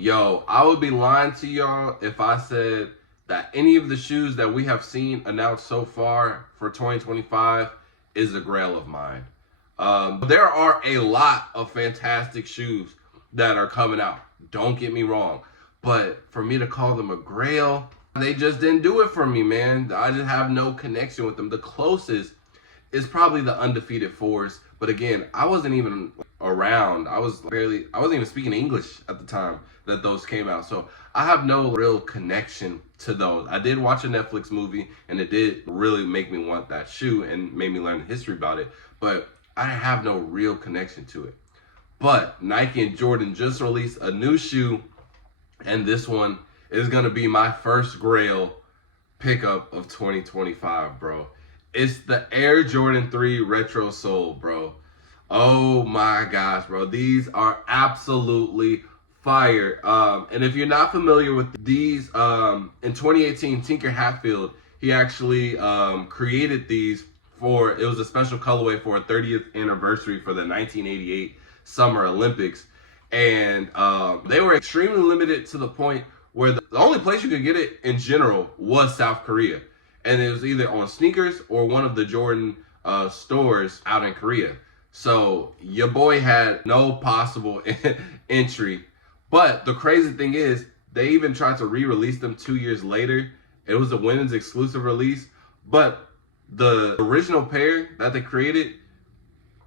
Yo, I would be lying to y'all if I said that any of the shoes that we have seen announced so far for 2025 is a grail of mine. There are a lot of fantastic shoes that are coming out. Don't get me wrong. But for me to call them a grail, they just didn't do it for me, man. I just have no connection with them. The closest is probably the undefeated fours. But again, I wasn't even around. I wasn't even speaking English at the time that those came out. So I have no real connection to those. I did watch a Netflix movie and it did really make me want that shoe and made me learn the history about it. But I have no real connection to it. But Nike and Jordan just released a new shoe, and this one is going to be my first grail pickup of 2025, bro. It's the Air Jordan 3 Retro Seoul, bro. Oh my gosh, bro. These are absolutely fire. And if you're not familiar with these, in 2018, Tinker Hatfield, he actually created these it was a special colorway for a 30th anniversary for the 1988 Summer Olympics. And they were extremely limited to the point where the only place you could get it in general was South Korea. And it was either on sneakers or one of the Jordan stores out in Korea. So your boy had no possible entry. But the crazy thing is, they even tried to re-release them 2 years later. It was a women's exclusive release. But the original pair that they created,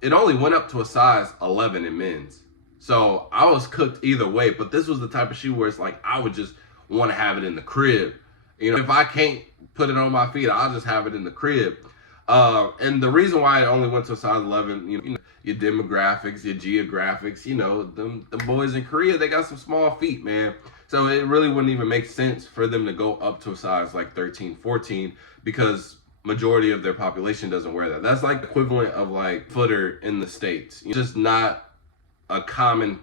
it only went up to a size 11 in men's. So I was cooked either way. But this was the type of shoe where it's like, I would just want to have it in the crib. You know, if I can't put it on my feet, I'll just have it in the crib. And the reason why it only went to a size 11, you know, your demographics, your geographics, you know, them boys in Korea, they got some small feet, man. So it really wouldn't even make sense for them to go up to a size like 13, 14, because majority of their population doesn't wear that. That's like the equivalent of like footer in the States. It's just not a common,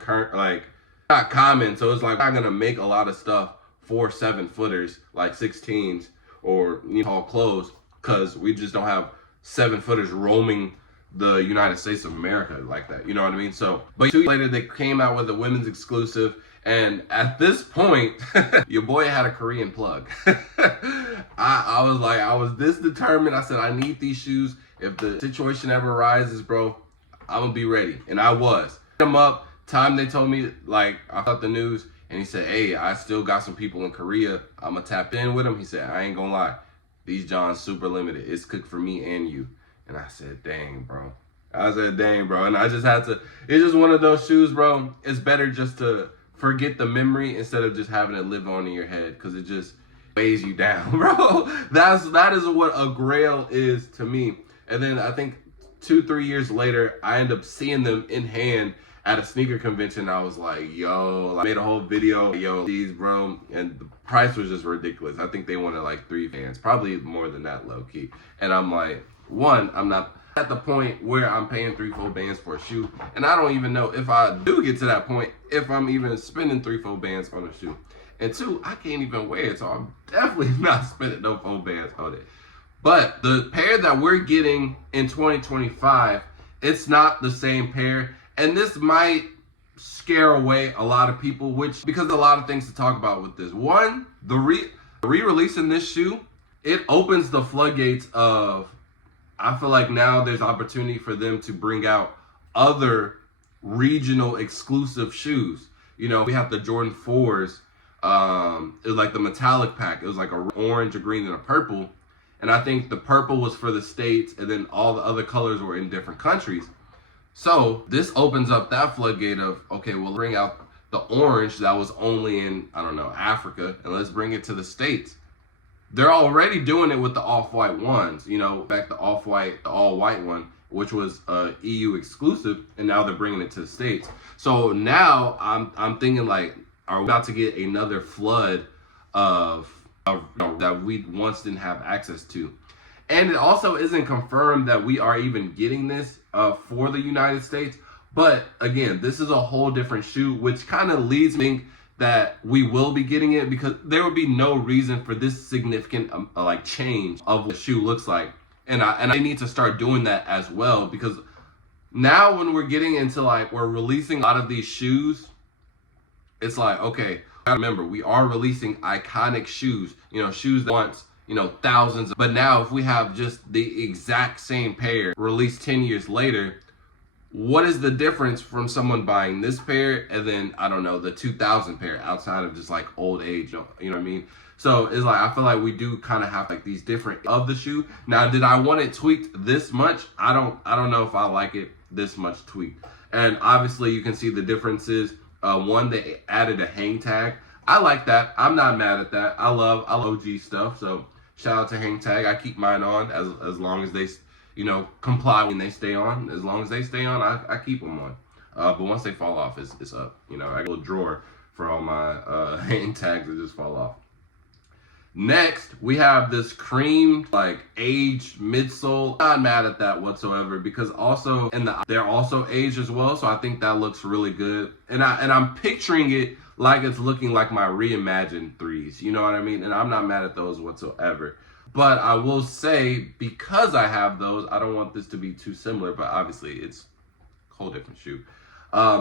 not common. So it's like, I'm not gonna make a lot of stuff for 7-footers, like 16s or, you know, tall clothes, because we just don't have 7-footers roaming the United States of America like that. You know what I mean? So, but 2 years later, they came out with a women's exclusive. And at this point, your boy had a Korean plug. I was like, I was this determined. I said, I need these shoes. If the situation ever arises, bro, I'm gonna be ready. And I was. Him up, time they told me, like, I got the news, and he said, hey, I still got some people in Korea. I'm gonna tap in with him. He said, I ain't gonna lie. These Johns super limited. It's cooked for me and you. And I said, dang, bro. And I just had to, it's just one of those shoes, bro. It's better just to forget the memory instead of just having it live on in your head, because it just weighs you down, bro. That is what a grail is to me. And then I think 2-3 years later, I end up seeing them in hand at a sneaker convention. I was like, yo, I made a whole video, yo, these, bro, and the price was just ridiculous. I think they wanted like 3 fans, probably more than that, low key. And I'm like, one, I'm not at the point where I'm paying 3-4 bands for a shoe, and I don't even know if I do get to that point, if I'm even spending 3-4 bands on a shoe. And 2, I can't even wear it, so I'm definitely not spending no 4 bands on it. But the pair that we're getting in 2025, it's not the same pair, and this might scare away a lot of people, because a lot of things to talk about with this. One, the re-releasing this shoe, it opens the floodgates of, I feel like now there's opportunity for them to bring out other regional exclusive shoes. You know, we have the Jordan 4s. It was like the metallic pack. It was like a orange, a green, and a purple. And I think the purple was for the States, and then all the other colors were in different countries. So this opens up that floodgate of, okay, we'll bring out the orange that was only in, I don't know, Africa, and let's bring it to the States. They're already doing it with the off-white ones, you know, back the off-white, the all-white one, which was EU exclusive, and now they're bringing it to the States. So now I'm thinking, like, are we about to get another flood of you know, that we once didn't have access to? And it also isn't confirmed that we are even getting this for the United States. But again, this is a whole different shoe, which kind of leads me to think that we will be getting it, because there would be no reason for this significant like change of what the shoe looks like. And I need to start doing that as well, because now when we're getting into, like, we're releasing a lot of these shoes it's like, okay, remember, we are releasing iconic shoes, shoes that once, thousands. But now if we have just the exact same pair released 10 years later, what is the difference from someone buying this pair and then, I don't know, the 2000 pair outside of just like old age, you know what I mean? So it's like, I feel like we do kind of have like these different of the shoe. Now, did I want it tweaked this much? I don't know if I like it this much tweaked. And obviously you can see the differences. One, they added a hang tag. I like that. I'm not mad at that. I love OG stuff. So shout out to hang tag. I keep mine on as long as they, comply when they stay on. As long as they stay on, I keep them on. But once they fall off, it's up. I got a little drawer for all my hang tags that just fall off. Next, we have this cream, like aged midsole. Not mad at that whatsoever because also they're also aged as well. So I think that looks really good. And I'm picturing it like it's looking like my reimagined threes. You know what I mean? And I'm not mad at those whatsoever. But I will say, because I have those, I don't want this to be too similar, but obviously it's a whole different shoe.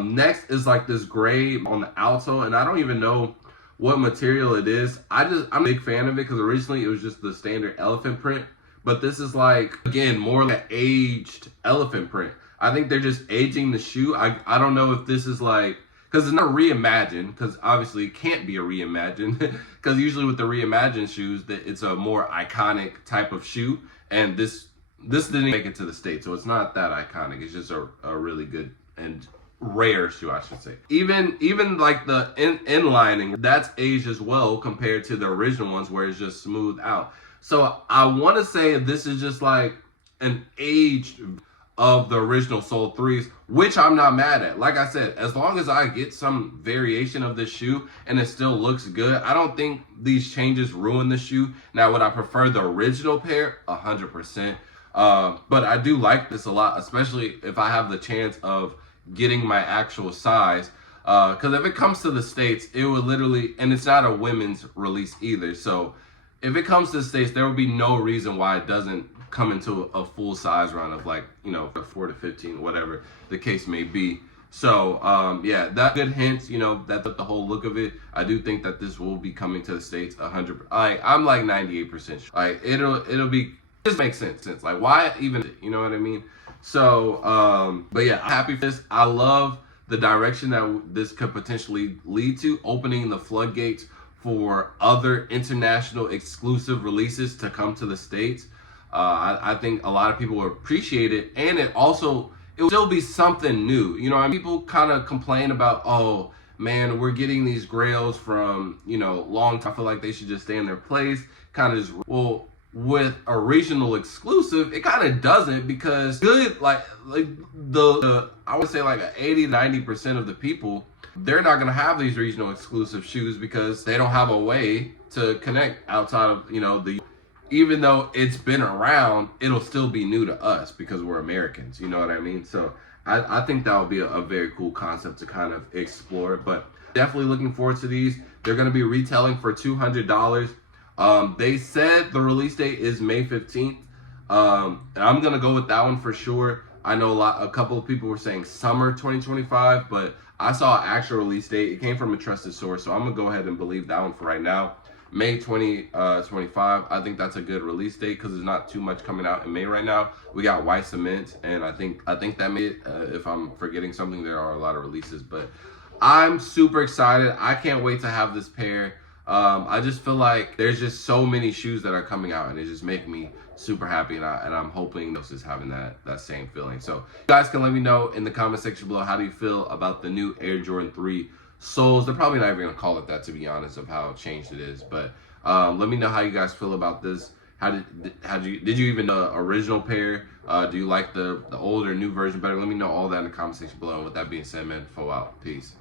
Next is like this gray on the outsole, and I don't even know what material it is. I'm a big fan of it because originally it was just the standard elephant print, but this is like, again, more like aged elephant print. I think they're just aging the shoe. I don't know if this is like, because it's not reimagined, because obviously it can't be a reimagined, because usually with the reimagined shoes, that it's a more iconic type of shoe, and this didn't make it to the States, so it's not that iconic. It's just a really good and rare shoe, I should say. Even like the inlining, that's aged as well compared to the original ones where it's just smooth out. So I want to say this is just like an aged of the original Soul 3s, which I'm not mad at. Like I said, as long as I get some variation of this shoe and it still looks good, I don't think these changes ruin the shoe. Now, would I prefer the original pair? 100%. But I do like this a lot, especially if I have the chance of getting my actual size. Because if it comes to the States, it would literally, and it's not a women's release either. So if it comes to the States, there would be no reason why it doesn't come into a full size run of like, 4 to 15, whatever the case may be. So yeah, that good hints, that the whole look of it. I do think that this will be coming to the States 100%. I'm like 98% sure. Like it'll be, this makes sense. Like why even, you know what I mean? So but yeah, I'm happy for this. I love the direction that this could potentially lead to, opening the floodgates for other international exclusive releases to come to the States. I think a lot of people will appreciate it, and it will still be something new. People kind of complain about, oh man, we're getting these grails from, long time. I feel like they should just stay in their place. Kind of just, well, with a regional exclusive, it kind of doesn't, because good, like the I would say like 80-90% of the people, they're not gonna have these regional exclusive shoes because they don't have a way to connect outside of, even though it's been around, it'll still be new to us because we're Americans, you know what I mean? So I think that would be a very cool concept to kind of explore, but definitely looking forward to these. They're gonna be retailing for $200. They said the release date is May 15th. And I'm gonna go with that one for sure. I know a couple of people were saying summer 2025, but I saw an actual release date. It came from a trusted source, so I'm gonna go ahead and believe that one for right now. May 2025. I think that's a good release date because there's not too much coming out in May right now. We got White Cement, and I think that made it. If I'm forgetting something, there are a lot of releases, but I'm super excited. I can't wait to have this pair. I just feel like there's just so many shoes that are coming out, and it just make me super happy, and I'm hoping this is having that same feeling. So you guys can let me know in the comment section below, how do you feel about the new Air Jordan 3 soles? They're probably not even gonna call it that, to be honest, of how changed it is. But let me know how you guys feel about this. Did you even know the original pair? Do you like the old or new version better? Let me know all that in the comment section below. With that being said, man, full out. Peace.